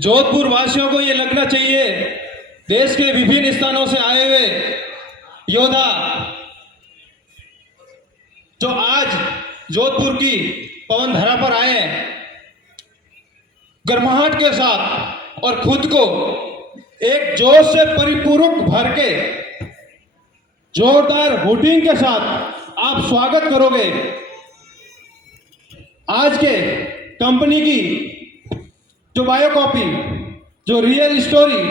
जोधपुर वासियों को ये लगना चाहिए देश के विभिन्न स्थानों से आए हुए योद्धा जो आज जोधपुर की पवन धरा पर आए हैं, गर्माहट के साथ और खुद को एक जोश से परिपूर्वक भर के जोरदार वोटिंग के साथ आप स्वागत करोगे। आज के कंपनी की जो बायोकॉपी, जो रियल स्टोरी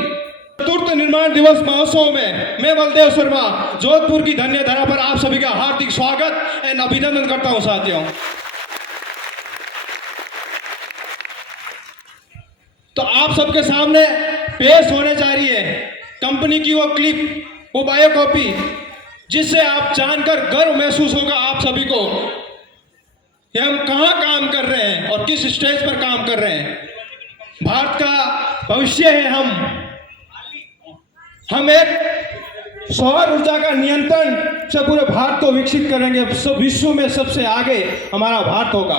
चतुर्थ निर्माण दिवस महोत्सव में मैं बलदेव शर्मा जोधपुर की धन्य धरा पर आप सभी का हार्दिक स्वागत एवं अभिनंदन करता हूं। साथियों, तो आप सबके सामने पेश होने जा रही है कंपनी की वो क्लिप, वो बायोकॉपी, जिससे आप जानकर गर्व महसूस होगा आप सभी को कि हम कहां काम कर रहे हैं और किस स्टेज पर काम कर रहे हैं। भारत का भविष्य है हम एक सौर ऊर्जा का नियंत्रण से पूरे भारत को विकसित करेंगे। सब विश्व में सबसे आगे हमारा भारत होगा।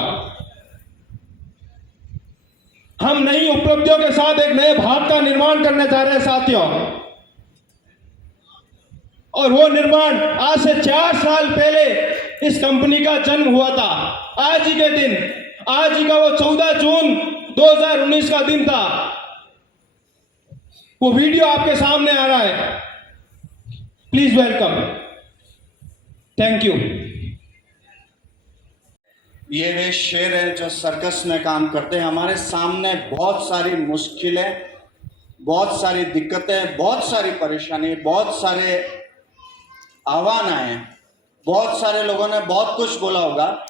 हम नई उपलब्धियों के साथ एक नए भारत का निर्माण करने जा रहे हैं साथियों, और वो निर्माण आज से 4 साल पहले इस कंपनी का जन्म हुआ था। आज ही के दिन, आज ही का वो 14 जून 2019 का दिन था। वो वीडियो आपके सामने आ रहा है, प्लीज वेलकम। Thank you. ये वे शेर है जो सर्कस में काम करते हैं। हमारे सामने बहुत सारी मुश्किलें, बहुत सारी दिक्कतें, बहुत सारी परेशानी, बहुत सारे आह्वान आए हैं। बहुत सारे लोगों ने बहुत कुछ बोला होगा।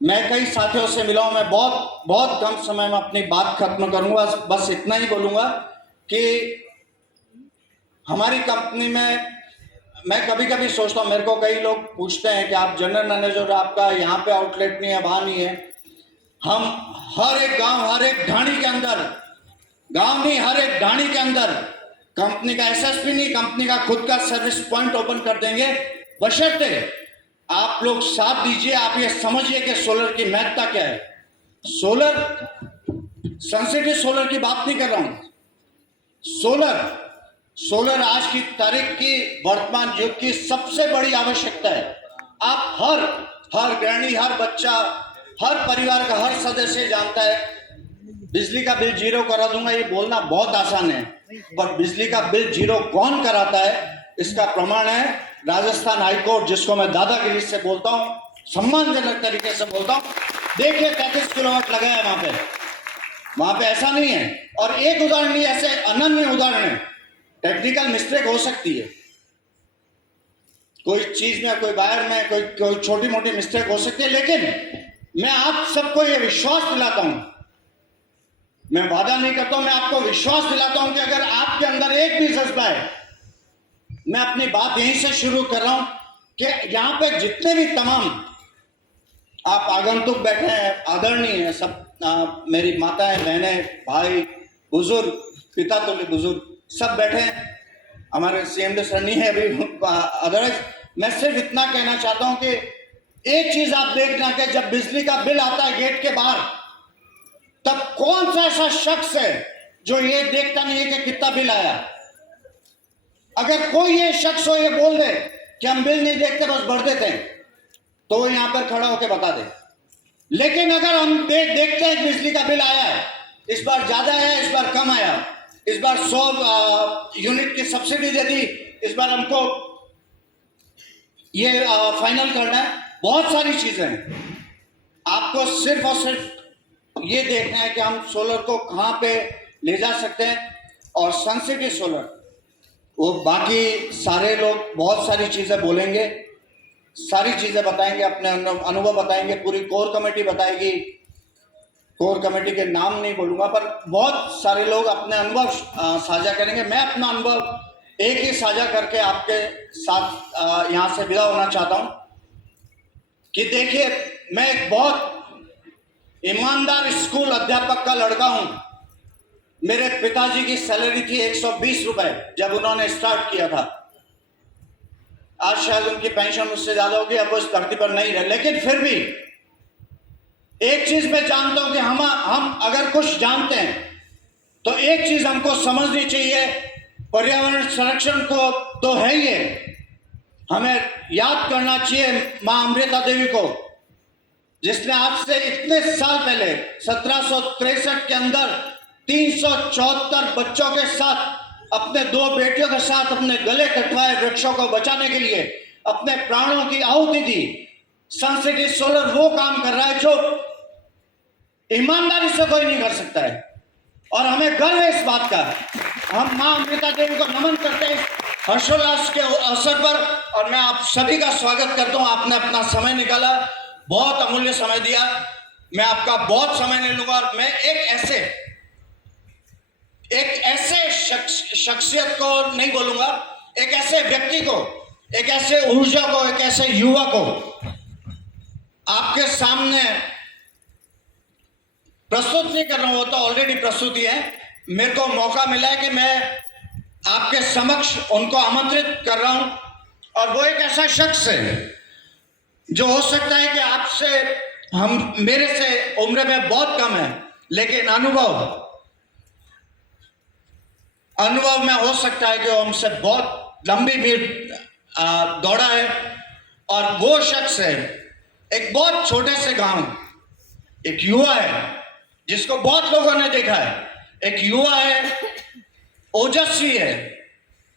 मैं कई साथियों से मिला हूं। मैं बहुत कम समय में अपनी बात खत्म करूंगा। बस इतना ही बोलूंगा कि हमारी कंपनी में मैं कभी कभी सोचता हूँ, मेरे को कई लोग पूछते हैं कि आप जनरल मैनेजर, आपका यहाँ पे आउटलेट नहीं है, वहाँ नहीं है। हम हर एक गांव, हर एक ढाणी के अंदर, गांव नहीं, हर एक ढाणी के अंदर कंपनी का एसएसपी नहीं, कंपनी का खुद का सर्विस पॉइंट ओपन कर देंगे, बशर्ते आप लोग साथ दीजिए। आप ये समझिए कि सोलर की महत्ता क्या है। सोलर, सेंसिटिव सोलर की बात नहीं कर रहा हूं। सोलर आज की तारीख की, वर्तमान युग की सबसे बड़ी आवश्यकता है। आप हर गृहिणी, हर बच्चा, हर परिवार का हर सदस्य जानता है बिजली का बिल जीरो करा दूंगा। ये बोलना बहुत आसान है, पर बिजली का बिल जीरो कौन कराता है इसका प्रमाण है राजस्थान हाईकोर्ट, जिसको मैं दादागिरी से बोलता हूं, सम्मानजनक तरीके से बोलता हूं। देखिए 33 किलोवाट लगा है वहां पे ऐसा नहीं है। और एक उदाहरण नहीं, ऐसे अनन्य उदाहरण है। टेक्निकल मिस्टेक हो सकती है, कोई चीज में, कोई वायर में कोई छोटी मोटी मिस्टेक हो सकती है, लेकिन मैं आप सबको यह विश्वास दिलाता हूं, मैं वादा नहीं करता हूं, मैं आपको विश्वास दिलाता हूं कि अगर आपके अंदर एक भी जज्बा है, मैं अपनी बात यहीं से शुरू कर रहा हूं कि यहां पे जितने भी तमाम आप आगंतुक बैठे हैं, आदरणीय हैं सब, मेरी माताएं, बहनें, भाई, बुजुर्ग, पिता तुल्य बुजुर्ग सब बैठे हैं। हमारे सीएमडी सर नहीं है अभी, अदरवाइज मैं सिर्फ इतना कहना चाहता हूं कि एक चीज आप देखना कि जब बिजली का बिल आता है गेट के बाहर, तब कौन सा ऐसा शख्स है जो ये देखता नहीं है कि कितना बिल आया। अगर कोई ये शख्स हो, ये बोल दे कि हम बिल नहीं देखते, बस भर देते हैं, तो वो यहां पर खड़ा होकर बता दे। लेकिन अगर हम देखते हैं बिजली का बिल आया है, इस बार ज्यादा आया, इस बार कम आया, इस बार 100 यूनिट की सब्सिडी दे दी, इस बार हमको ये फाइनल करना है, बहुत सारी चीजें हैं। आपको सिर्फ और सिर्फ ये देखना है कि हम सोलर को कहां पे ले जा सकते हैं। और सेंसिटिव सोलर, वो बाकी सारे लोग बहुत सारी चीजें बोलेंगे, सारी चीजें बताएंगे, अपने अनुभव बताएंगे, पूरी कोर कमेटी बताएगी। कोर कमेटी के नाम नहीं बोलूंगा, पर बहुत सारे लोग अपने अनुभव साझा करेंगे। मैं अपना अनुभव एक ही साझा करके आपके साथ यहां से विदा होना चाहता हूं कि देखिए, मैं एक बहुत ईमानदार स्कूल अध्यापक का लड़का हूं। मेरे पिताजी की सैलरी थी 120 रुपए जब उन्होंने स्टार्ट किया था। आज शायद उनकी पेंशन मुझसे ज्यादा होगी, अब वो इस धरती पर नहीं रहे, लेकिन फिर भी एक चीज मैं जानता हूं कि हम अगर कुछ जानते हैं तो एक चीज हमको समझनी चाहिए, पर्यावरण संरक्षण को तो है ही है, हमें याद करना चाहिए मां अमृता देवी को, जिसने आज से इतने साल पहले 1763 के अंदर 374 बच्चों के साथ, अपने 2 बेटियों के साथ अपने गले कटवाए वृक्षों को बचाने के लिए, अपने प्राणों की आहुति दी। सन सिटी सोलर वो काम कर रहा है जो ईमानदारी से कोई नहीं कर सकता है, और हमें गर्व है इस बात का। हम मां अमृता देवी को नमन करते हैं हर्षोल्लास के अवसर पर, और मैं आप सभी का स्वागत करता हूं। आपने अपना समय निकाला, बहुत अमूल्य समय दिया, मैं आपका बहुत समय नहीं लूंगा। और मैं एक ऐसे शख्सियत को नहीं बोलूंगा, एक ऐसे व्यक्ति को, एक ऐसे ऊर्जा को, एक ऐसे युवा को आपके सामने प्रस्तुत नहीं कर रहा हूं, वो तो ऑलरेडी प्रस्तुति है। मेरे को मौका मिला है कि मैं आपके समक्ष उनको आमंत्रित कर रहा हूं, और वो एक ऐसा शख्स है जो हो सकता है कि आपसे मेरे से उम्र में बहुत कम है, लेकिन अनुभव में हो सकता है कि वो हमसे बहुत लंबी भीड़ दौड़ा है। और वो शख्स है एक बहुत छोटे से गांव, एक युवा है जिसको बहुत लोगों ने देखा है, एक युवा है, ओजस्वी है,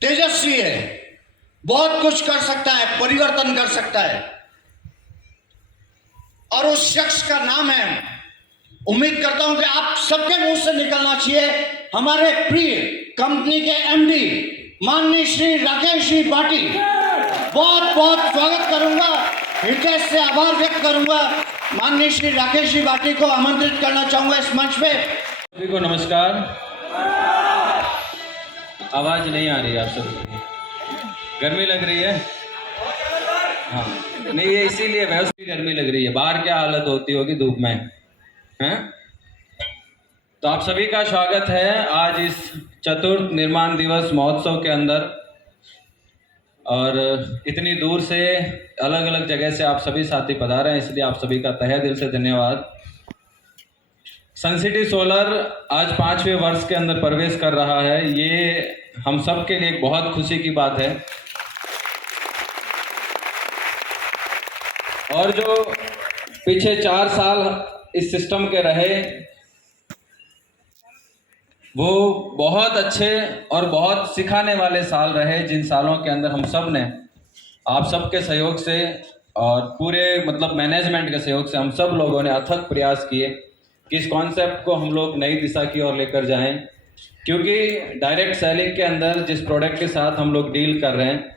तेजस्वी है, बहुत कुछ कर सकता है, परिवर्तन कर सकता है, और उस शख्स का नाम है, उम्मीद करता हूं कि आप सबके मुंह से निकलना चाहिए, हमारे प्रिय कंपनी के एमडी माननीय श्री राकेश जी बाटी। बहुत बहुत स्वागत करूंगा, हृदय से आभार व्यक्त करूंगा। माननीय श्री राकेश जी बाटी को आमंत्रित करना चाहूंगा इस मंच पे। सभी को नमस्कार। आवाज नहीं आ रही है आप सबकी, गर्मी लग रही है? हाँ, नहीं ये इसीलिए वैसे गर्मी लग रही है, बाहर क्या हालत होती होगी धूप में, हैं? तो आप सभी का स्वागत है आज इस चतुर्थ निर्माण दिवस महोत्सव के अंदर। और इतनी दूर से अलग अलग जगह से आप सभी साथी पधारे हैं, इसलिए आप सभी का तहे दिल से धन्यवाद। सन सिटी सोलर आज 5वें वर्ष के अंदर प्रवेश कर रहा है, ये हम सब के लिए एक बहुत खुशी की बात है। और जो पीछे 4 साल इस सिस्टम के रहे, वो बहुत अच्छे और बहुत सिखाने वाले साल रहे, जिन सालों के अंदर हम सब ने आप सबके सहयोग से और पूरे मैनेजमेंट के सहयोग से हम सब लोगों ने अथक प्रयास किए कि इस कॉन्सेप्ट को हम लोग नई दिशा की ओर लेकर जाएं। क्योंकि डायरेक्ट सेलिंग के अंदर जिस प्रोडक्ट के साथ हम लोग डील कर रहे हैं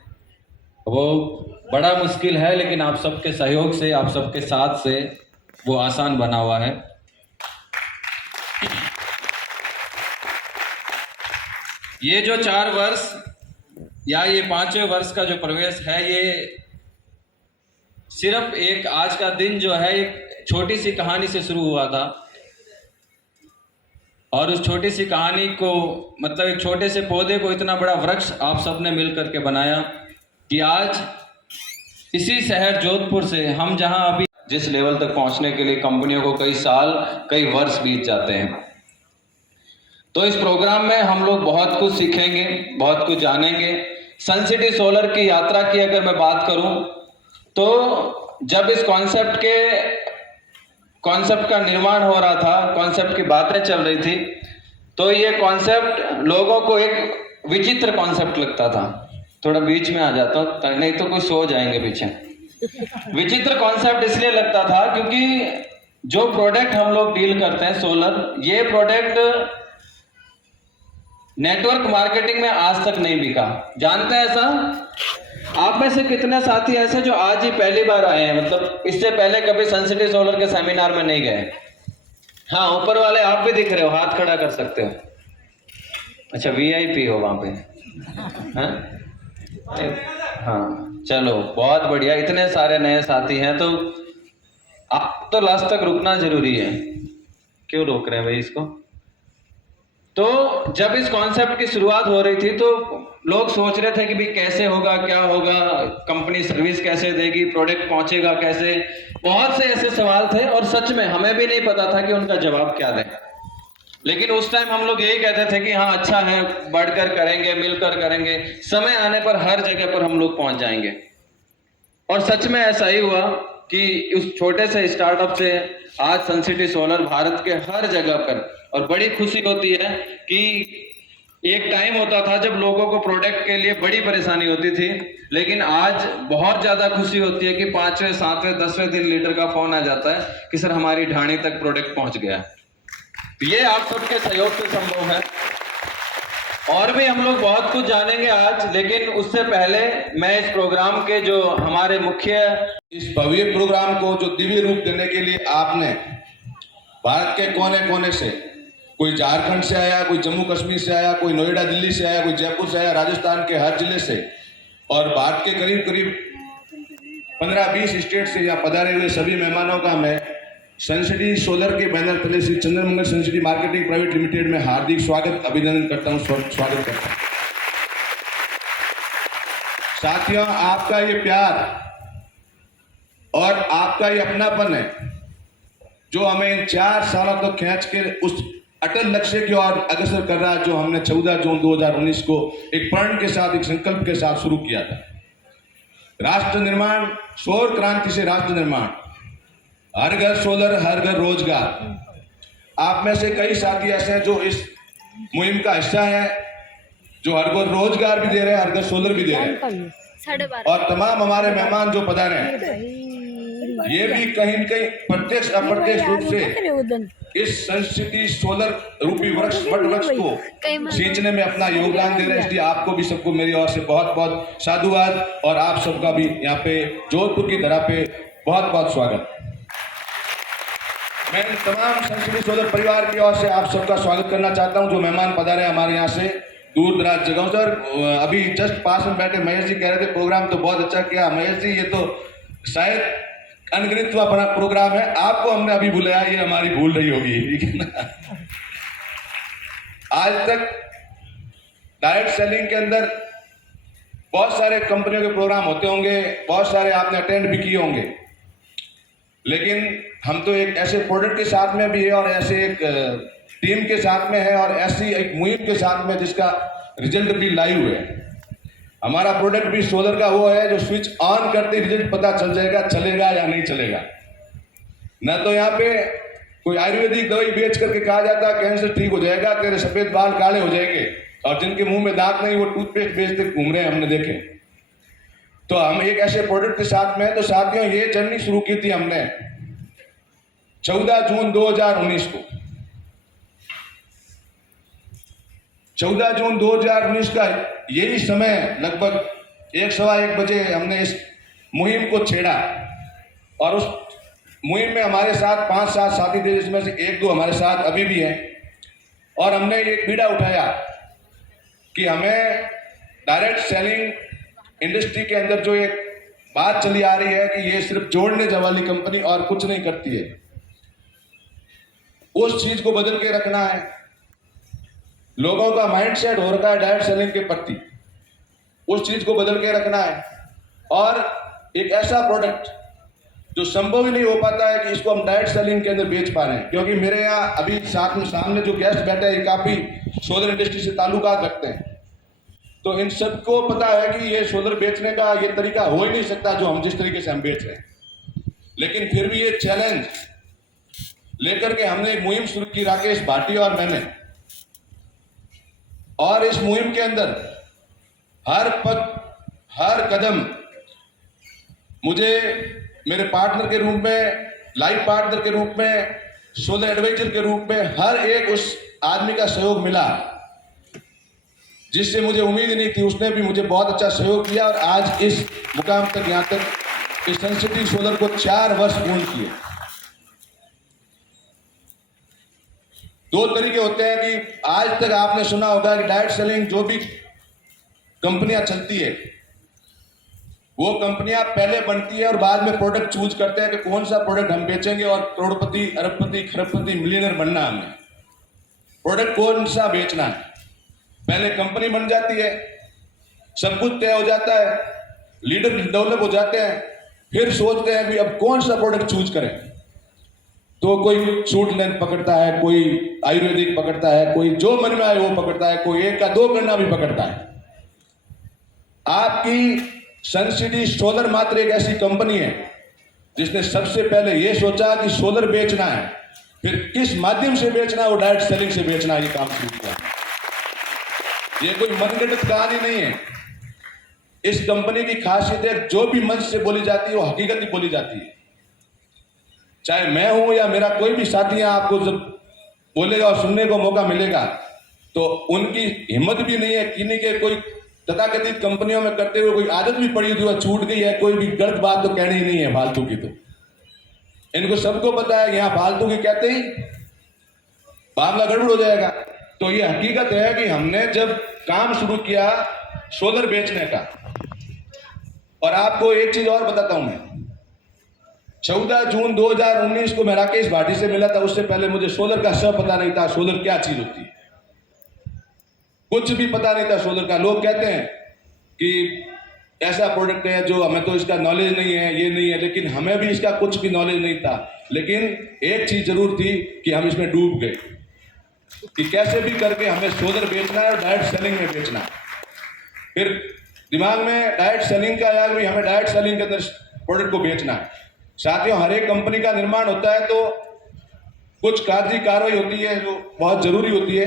वो बड़ा मुश्किल है, लेकिन आप सबके सहयोग से, आप सबके साथ से वो आसान बना हुआ है। ये जो 4 वर्ष या ये 5वें वर्ष का जो प्रवेश है, ये सिर्फ एक आज का दिन जो है एक छोटी सी कहानी से शुरू हुआ था। और उस छोटी सी कहानी को एक छोटे से पौधे को इतना बड़ा वृक्ष आप सबने मिल करके बनाया कि आज इसी शहर जोधपुर से हम जहां अभी जिस लेवल तक पहुंचने के लिए कंपनियों को कई साल, कई वर्ष बीत जाते हैं। तो इस प्रोग्राम में हम लोग बहुत कुछ सीखेंगे, बहुत कुछ जानेंगे। सन सिटी सोलर की यात्रा की अगर मैं बात करूं तो जब इस कॉन्सेप्ट का निर्माण हो रहा था, कॉन्सेप्ट की बातें चल रही थी, तो ये कॉन्सेप्ट लोगों को एक विचित्र कॉन्सेप्ट लगता था। थोड़ा बीच में आ जाता हूं, नहीं तो कुछ सो जाएंगे पीछे। विचित्र कॉन्सेप्ट इसलिए लगता था क्योंकि जो प्रोडक्ट हम लोग डील करते हैं सोलर, ये प्रोडक्ट नेटवर्क मार्केटिंग में आज तक नहीं बिका। जानते हैं ऐसा? आप में से कितने साथी ऐसे जो आज ही पहली बार आए हैं, इससे पहले कभी सन सिटी सोलर के सेमिनार में नहीं गए? हाँ, ऊपर वाले आप भी दिख रहे हो, हाथ खड़ा कर सकते हो। अच्छा, वीआईपी हो वहां पे? हाँ, चलो बहुत बढ़िया। इतने सारे नए साथी हैं तो आप तो लास्ट तक रुकना जरूरी है। क्यों रोक रहे हैं भाई इसको? तो जब इस कॉन्सेप्ट की शुरुआत हो रही थी तो लोग सोच रहे थे कि भाई कैसे होगा, क्या होगा, कंपनी सर्विस कैसे देगी, प्रोडक्ट पहुंचेगा कैसे, बहुत से ऐसे सवाल थे और सच में हमें भी नहीं पता था कि उनका जवाब क्या दें। लेकिन उस टाइम हम लोग यही कहते थे कि हाँ अच्छा है, बढ़कर करेंगे, मिलकर करेंगे, समय आने पर हर जगह पर हम लोग पहुंच जाएंगे। और सच में ऐसा ही हुआ कि उस छोटे से स्टार्टअप से आज सनसिटी सोलर भारत के हर जगह पर, और बड़ी खुशी होती है कि एक टाइम होता था जब लोगों को प्रोडक्ट के लिए बड़ी परेशानी होती थी, लेकिन आज बहुत ज्यादा खुशी होती है कि 5वें 7वें 10वें दिन लीडर का फोन आ जाता है कि सर हमारी ढाणी तक प्रोडक्ट पहुंच गया। तो ये आप सबके सहयोग से संभव है। और भी हम लोग बहुत कुछ जानेंगे आज, लेकिन उससे पहले मैं इस प्रोग्राम के जो हमारे मुख्य, इस भव्य प्रोग्राम को जो दिव्य रूप देने के लिए आपने भारत के कोने कोने से, कोई झारखंड से आया, कोई जम्मू कश्मीर से आया, कोई नोएडा दिल्ली से आया, कोई जयपुर से आया, राजस्थान के हर जिले से और भारत के करीब करीब 15-20 स्टेट से यहाँ पधारे हुए सभी मेहमानों का मैं सनसिटी सोलर के बैनर तले Shri Chandramangal Suncity marketing private limited में हार्दिक स्वागत अभिनंदन करता हूँ, स्वागत करता हूँ। साथियों, आपका ये प्यार और आपका ये अपनापन है जो हमें इन 4 सालों तक खींच के उस अटल लक्ष्य की ओर अग्रसर कर रहा है जो हमने 14 जून 2019 को एक प्रण के साथ, एक संकल्प के साथ शुरू किया था। राष्ट्र निर्माण, सौर क्रांति से राष्ट्र निर्माण, हर घर सोलर, हर घर रोजगार। आप में से कई साथी ऐसे हैं जो इस मुहिम का हिस्सा है, जो हर घर रोजगार भी दे रहे हैं, हर घर सोलर भी दे रहे हैं। और तमाम हमारे मेहमान जो पधारे हैं, ये भी कहीं न कहीं प्रत्यक्ष अप्रत्यक्ष रूप से इस संस्कृति सोलर रूपी वृक्ष, वट वृक्ष को सींचने में अपना योगदान दे रहे हैं। इसलिए आपको भी सबको मेरी ओर से बहुत बहुत साधुवाद और आप सबका भी यहाँ पे जोधपुर की धरा पे बहुत बहुत स्वागत। मैं तमाम संस्कृति सोलर परिवार की ओर से आप सबका स्वागत करना चाहता हूँ जो मेहमान पधारे हमारे यहाँ से दूर दराज जगहों से। अभी जस्ट पास में बैठे महेश जी कह रहे थे प्रोग्राम तो बहुत अच्छा किया। महेश जी, ये तो शायद अनगिनत बड़ा प्रोग्राम है, आपको हमने अभी बुलाया, ये हमारी भूल रही होगी, ठीक है ना। आज तक डायरेक्ट सेलिंग के अंदर बहुत सारे कंपनियों के प्रोग्राम होते होंगे, बहुत सारे आपने अटेंड भी किए होंगे, लेकिन हम तो एक ऐसे प्रोडक्ट के साथ में भी है और ऐसे एक टीम के साथ में है और ऐसी एक मुहिम के साथ में जिसका रिजल्ट भी लाइव है। हमारा प्रोडक्ट भी सोलर का वो है जो स्विच ऑन करते रिजल्ट पता चल जाएगा, चलेगा या नहीं चलेगा। न तो यहाँ पे कोई आयुर्वेदिक दवाई बेच करके कहा जाता है कैंसर ठीक हो जाएगा, तेरे सफेद बाल काले हो जाएंगे, और जिनके मुंह में दांत नहीं वो टूथपेस्ट बेचते घूम रहे हैं, हमने देखे। तो हम एक ऐसे प्रोडक्ट के साथ में, तो साथियों ये जर्नी शुरू की थी हमने 14 जून 2019 को। 14 जून 2019 का यही समय लगभग 1-1:15 बजे हमने इस मुहिम को छेड़ा और उस मुहिम में हमारे साथ 5-7 साथी थे, जिसमें से 1-2 हमारे साथ अभी भी हैं। और हमने एक बीड़ा उठाया कि हमें डायरेक्ट सेलिंग इंडस्ट्री के अंदर जो एक बात चली आ रही है कि ये सिर्फ जोड़ने वाली कंपनी और कुछ नहीं करती है, उस चीज को बदल के रखना है। लोगों का माइंडसेट हो रखा है डायरेक्ट सेलिंग के प्रति, उस चीज को बदल के रखना है। और एक ऐसा प्रोडक्ट जो संभव ही नहीं हो पाता है कि इसको हम डायरेक्ट सेलिंग के अंदर बेच पा रहे हैं, क्योंकि मेरे यहाँ अभी साथ में सामने जो गेस्ट बैठे हैं काफी सोलर इंडस्ट्री से ताल्लुकात रखते हैं, तो इन सबको पता है कि ये सोलर बेचने का ये तरीका हो ही नहीं सकता जो हम जिस तरीके से हम बेच रहे हैं। लेकिन फिर भी ये चैलेंज लेकर के हमने एक मुहिम शुरू की, राकेश भाटी और मैंने। और इस मुहिम के अंदर हर पग हर कदम मुझे मेरे पार्टनर के रूप में, लाइफ पार्टनर के रूप में, सोलर एडवाइजर के रूप में हर एक उस आदमी का सहयोग मिला जिससे मुझे उम्मीद नहीं थी। उसने भी मुझे बहुत अच्छा सहयोग किया और आज इस मुकाम तक, यहाँ तक इस सनसिटी सोलर को 4 वर्ष पूर्ण किए। 2 तरीके होते हैं कि आज तक आपने सुना होगा कि डायरेक्ट सेलिंग जो भी कंपनियां चलती है वो कंपनियां पहले बनती है और बाद में प्रोडक्ट चूज करते हैं कि कौन सा प्रोडक्ट हम बेचेंगे और करोड़पति, अरबपति, खरबपति, मिलियनर बनना है हमें, प्रोडक्ट कौन सा बेचना है। पहले कंपनी बन जाती है, सब कुछ तय हो जाता है, लीडर डेवलप हो जाते हैं, फिर सोचते हैं कि अब कौन सा प्रोडक्ट चूज करें। तो कोई शूट लेंथ पकड़ता है, कोई आयुर्वेदिक पकड़ता है, कोई जो मन में आए वो पकड़ता है, कोई 1 का 2 करना भी पकड़ता है। आपकी सनसिटी सोलर मात्र एक ऐसी कंपनी है जिसने सबसे पहले ये सोचा कि सोलर बेचना है, फिर किस माध्यम से बेचना है, वो डायरेक्ट सेलिंग से बेचना है, ये काम शुरू किया। ये कोई मनगढ़ंत कहानी नहीं है। इस कंपनी की खासियत है जो भी मंच से बोली जाती है वो हकीकत ही बोली जाती है। चाहे मैं हूं या मेरा कोई भी साथी है, आपको जब बोलेगा और सुनने को मौका मिलेगा तो उनकी हिम्मत भी नहीं है किन्हीं के कोई तथाकथित कंपनियों में करते हुए कोई आदत भी पड़ी हुई छूट गई है, कोई भी गलत बात तो कहनी ही नहीं है फालतू की। तो इनको सबको पता है यहाँ फालतू की कहते ही मामला गड़बड़ हो जाएगा। तो ये हकीकत है कि हमने जब काम शुरू किया सोलर बेचने का, और आपको एक चीज और बताता हूं, मैं 14 जून 2019 को मैं राकेश भाटी से मिला था। उससे पहले मुझे सोलर का सब पता नहीं था, सोलर क्या चीज होती है, कुछ भी पता नहीं था सोलर का। लोग कहते हैं कि ऐसा प्रोडक्ट है जो हमें तो इसका नॉलेज नहीं है, ये नहीं है, लेकिन हमें भी इसका कुछ भी नॉलेज नहीं था। लेकिन एक चीज जरूर थी कि हम इसमें डूब गए कि कैसे भी करके हमें सोलर बेचना है और डायरेक्ट सेलिंग में बेचना है। फिर दिमाग में डायरेक्ट सेलिंग का आया कि हमें डायरेक्ट सेलिंग के अंदर प्रोडक्ट को बेचना है। साथियों, हर एक कंपनी का निर्माण होता है तो कुछ कागजी कार्रवाई होती है जो बहुत जरूरी होती है।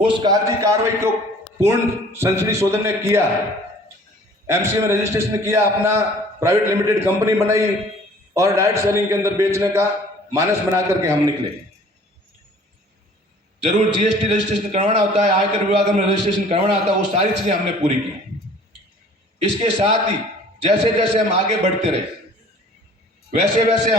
उस कागजी कार्रवाई को पूर्ण सनसिटी सोलर ने किया, एमसीए में रजिस्ट्रेशन किया, अपना प्राइवेट लिमिटेड कंपनी बनाई और डायरेक्ट सेलिंग के अंदर बेचने का मानस बना करके हम निकले। जरूर जीएसटी रजिस्ट्रेशन करवाना होता है, आयकर विभाग में रजिस्ट्रेशन करवाना होता है, वो सारी चीजें हमने पूरी की। इसके साथ ही जैसे जैसे हम आगे बढ़ते रहे वैसे वैसे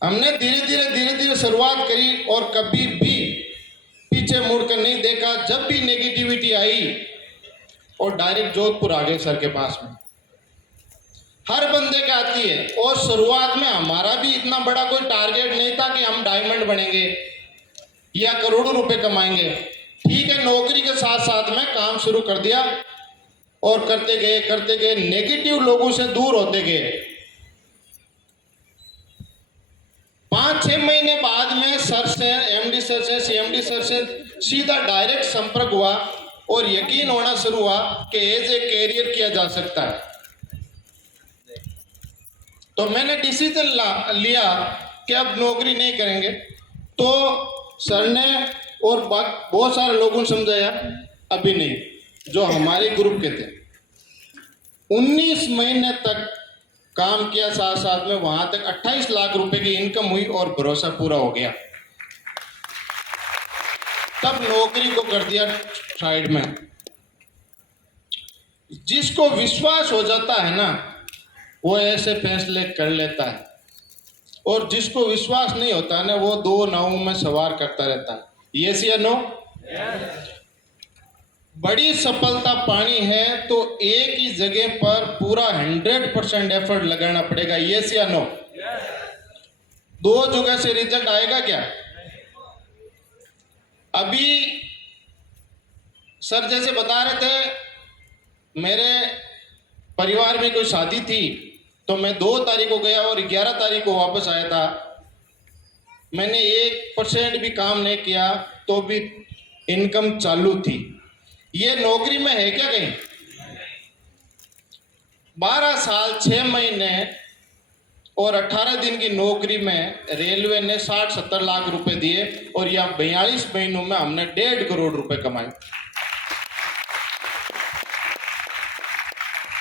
हमने धीरे धीरे शुरुआत करी और कभी भी पीछे मुड़कर नहीं देखा। जब भी नेगेटिविटी आई और डायरेक्ट जोधपुर आ गए सर के पास में, हर बंदे के आती है। और शुरुआत में हमारा भी इतना बड़ा कोई टारगेट नहीं था कि हम डायमंड बनेंगे या करोड़ों रुपए कमाएंगे। ठीक है, नौकरी के साथ साथ में काम शुरू कर दिया और करते गए नेगेटिव लोगों से दूर होते गए। 5-6 महीने बाद में सर से, एमडी सर से, सीएमडी सर से सीधा डायरेक्ट संपर्क हुआ और यकीन होना शुरू हुआ कि एज ए कैरियर किया जा सकता है। तो मैंने डिसीजन लिया कि अब नौकरी नहीं करेंगे। तो सर ने और बहुत सारे लोगों ने समझाया, अभी नहीं। जो हमारे ग्रुप के थे 19 महीने तक काम किया, साथ साथ में वहां तक 28 लाख रुपए की इनकम हुई और भरोसा पूरा हो गया। तब नौकरी को कर दिया साइड में। जिसको विश्वास हो जाता है ना वो ऐसे फैसले कर लेता है, और जिसको विश्वास नहीं होता ना वो 2 नावों में सवार करता रहता है। यस या नो? बड़ी सफलता पानी है तो एक ही जगह पर पूरा 100% एफर्ट लगाना पड़ेगा। यस या नो? 2 जगह से रिजल्ट आएगा क्या? अभी सर जैसे बता रहे थे, मेरे परिवार में कोई शादी थी तो मैं 2 तारीख को गया और 11 तारीख को वापस आया था। मैंने 1% भी काम नहीं किया तो भी इनकम चालू थी। ये नौकरी में है क्या कहीं? 12 साल 6 महीने और 18 दिन की नौकरी में रेलवे ने 60-70 लाख रुपए दिए और यहाँ 42 महीनों में हमने 1.5 करोड़ रुपए कमाए।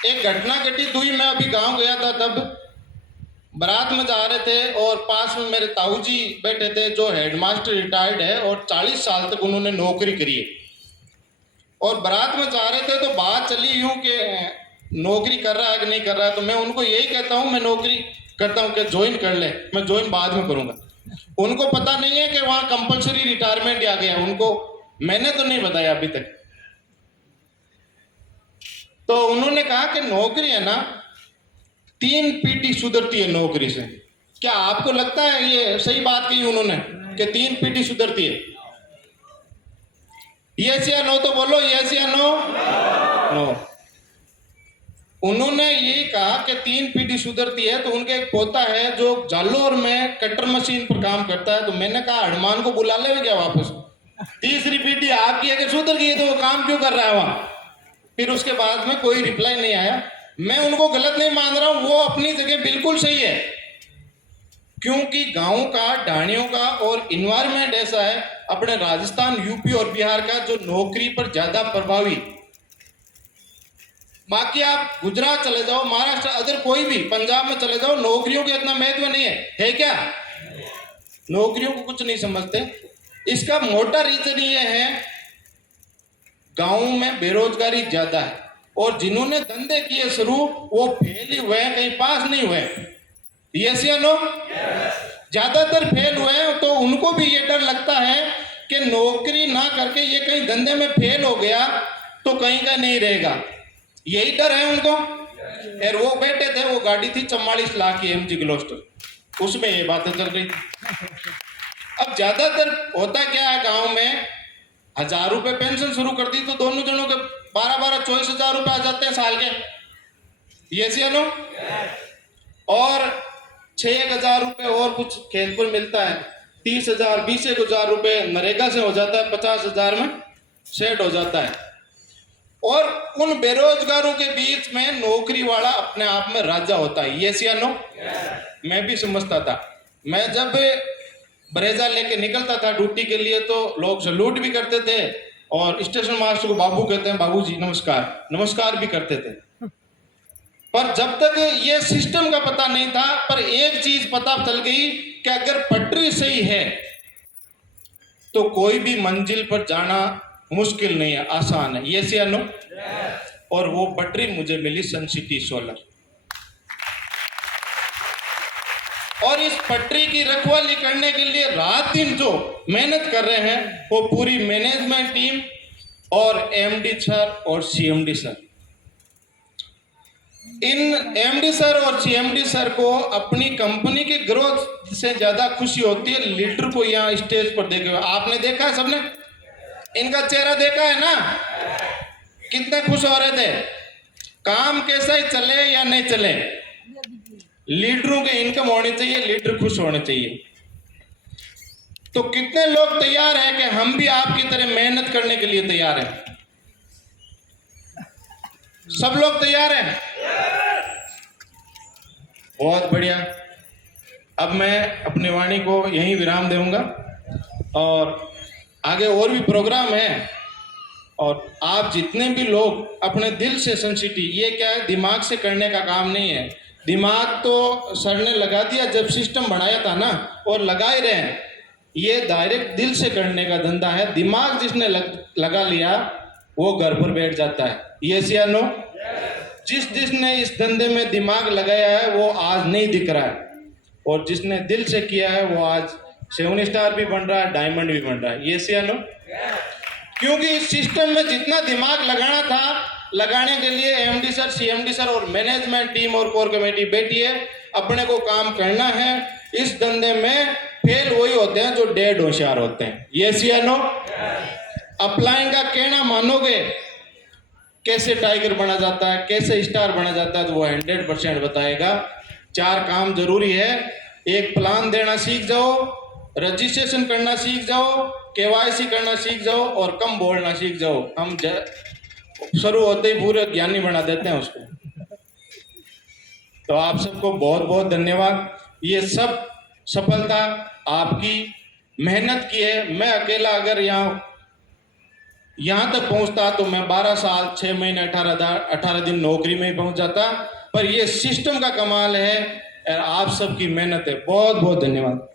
एक घटना घटी हुई, मैं अभी गांव गया था, तब बारात में जा रहे थे और पास में मेरे ताऊ जी बैठे थे जो हेडमास्टर रिटायर्ड है और 40 साल तक उन्होंने नौकरी करी है। और बारात में जा रहे थे तो बात चली यूं कि नौकरी कर रहा है कि नहीं कर रहा है। तो मैं उनको यही कहता हूं मैं नौकरी करता हूं कि ज्वाइन कर ले, मैं ज्वाइन बाद में करूंगा। उनको पता नहीं है कि वहां कंपलसरी रिटायरमेंट आ गया, उनको मैंने तो नहीं बताया अभी तक। तो उन्होंने कहा कि नौकरी है ना 3 पीटी सुधरती है नौकरी से। क्या आपको लगता है ये सही बात कही उन्होंने कि 3 पीटी सुधरती है? यस या नो तो बोलो, यस या नो? नो। उन्होंने ये कहा कि 3 पीढ़ी सुधरती है, तो उनके एक पोता है जो जालोर में कटर मशीन पर काम करता है। तो मैंने कहा हनुमान को बुला ले क्या वापस, तीसरी पीढ़ी आपकी अगर सुधर गई तो वो काम क्यों कर रहा है वहां। फिर उसके बाद में कोई रिप्लाई नहीं आया। मैं उनको गलत नहीं मान रहा हूं, वो अपनी जगह बिल्कुल सही है, क्योंकि गांव का, ढाणियों का और इन्वायरमेंट ऐसा है अपने राजस्थान, यूपी और बिहार का जो नौकरी पर ज्यादा प्रभावी। बाकी आप गुजरात चले जाओ, महाराष्ट्र, अदर कोई भी, पंजाब में चले जाओ, नौकरियों का इतना महत्व नहीं है क्या? नौकरियों को कुछ नहीं समझते। इसका मोटा रीजन ये है, गांव में बेरोजगारी ज्यादा है और जिन्होंने धंधे किए शुरू वो फेल ही हुए हैं, कहीं पास नहीं हुए। यस या नो? ज्यादातर फेल हुए हैं। तो उनको भी ये डर लगता है कि नौकरी ना करके ये कहीं धंधे में फेल हो गया तो कहीं का नहीं रहेगा, यही डर है उनको। और वो बैठे थे, वो गाड़ी थी 44 लाख की MG ग्लोस्टर, उसमें ये बातें चल रही थी। अब ज्यादातर होता क्या है, गांव में 1000 रुपए पेंशन शुरू कर दी तो दोनों जनों के 12-24 हजार रुपए आ जाते हैं साल के। ये सी नो? और 6,000 रुपए और कुछ खेत पर मिलता है, 30,000 20,000 रुपए नरेगा से हो जाता है, 50,000 में सेट हो जाता है। और उन बेरोजगारों के बीच में नौकरी वाला अपने आप में राजा होता है। ये सी नो? मैं भी समझता था। मैं जब बरेजा लेके निकलता था ड्यूटी के लिए तो लोग सैल्यूट भी करते थे और स्टेशन मास्टर को बाबू कहते हैं, बाबू जी नमस्कार, नमस्कार भी करते थे। पर जब तक ये सिस्टम का पता नहीं था, पर एक चीज पता चल गई कि अगर पटरी सही है तो कोई भी मंजिल पर जाना मुश्किल नहीं है, आसान है। ये सी नो? और वो पटरी मुझे मिली सन सिटी सोलर। और इस पटरी की रखवाली करने के लिए रात दिन जो मेहनत कर रहे हैं वो पूरी मैनेजमेंट टीम और MD सर और CMD सर। इन MD सर और CMD सर को अपनी कंपनी की ग्रोथ से ज्यादा खुशी होती है लीडर को यहाँ स्टेज पर देखे हुए। आपने देखा है, सबने इनका चेहरा देखा है ना, कितने खुश हो रहे थे। काम कैसा ही चले या नहीं चले, लीडरों के इनकम होनी चाहिए, लीडर खुश होने चाहिए। तो कितने लोग तैयार हैं कि हम भी आपकी तरह मेहनत करने के लिए तैयार हैं? सब लोग तैयार हैं? बहुत बढ़िया। अब मैं अपनी वाणी को यहीं विराम दूंगा और आगे और भी प्रोग्राम है। और आप जितने भी लोग अपने दिल से सन सिटी, ये क्या है, दिमाग से करने का काम नहीं है। दिमाग तो सर ने लगा दिया जब सिस्टम बनाया था ना, और लगा ही रहे हैं। ये डायरेक्ट दिल से करने का धंधा है। दिमाग जिसने लगा लिया वो घर पर बैठ जाता है। ये सी नो? जिसने इस धंधे में दिमाग लगाया है वो आज नहीं दिख रहा है, और जिसने दिल से किया है वो आज 7 स्टार भी बन रहा है, डायमंड भी बन रहा है। ये सी नो? क्योंकि इस सिस्टम में जितना दिमाग लगाना था, लगाने के लिए MD सर, CMD सर और मैनेजमेंट टीम और कोर कमेटी बैठी है। अपने को काम करना है। इस धंधे में फेल वही होते हैं जो डेड होशियार होते हैं। ये सी नो? अपलाइन का कहना मानोगे, कैसे टाइगर बना जाता है, कैसे स्टार बना जाता है, तो वो 100% बताएगा। 4 काम जरूरी है। एक, प्लान देना सीख जाओ, रजिस्ट्रेशन करना सीख जाओ, KYC करना सीख जाओ और कम बोलना सीख जाओ। हम शुरू होते ही पूरे ज्ञानी बना देते हैं उसको। तो आप सबको बहुत बहुत धन्यवाद। ये सब सफलता आपकी मेहनत की है। मैं अकेला अगर यहाँ तक पहुँचता तो मैं 12 साल 6 महीने 18 दिन नौकरी में ही पहुँच जाता। पर ये सिस्टम का कमाल है और आप सबकी मेहनत है। बहुत बहुत धन्यवाद।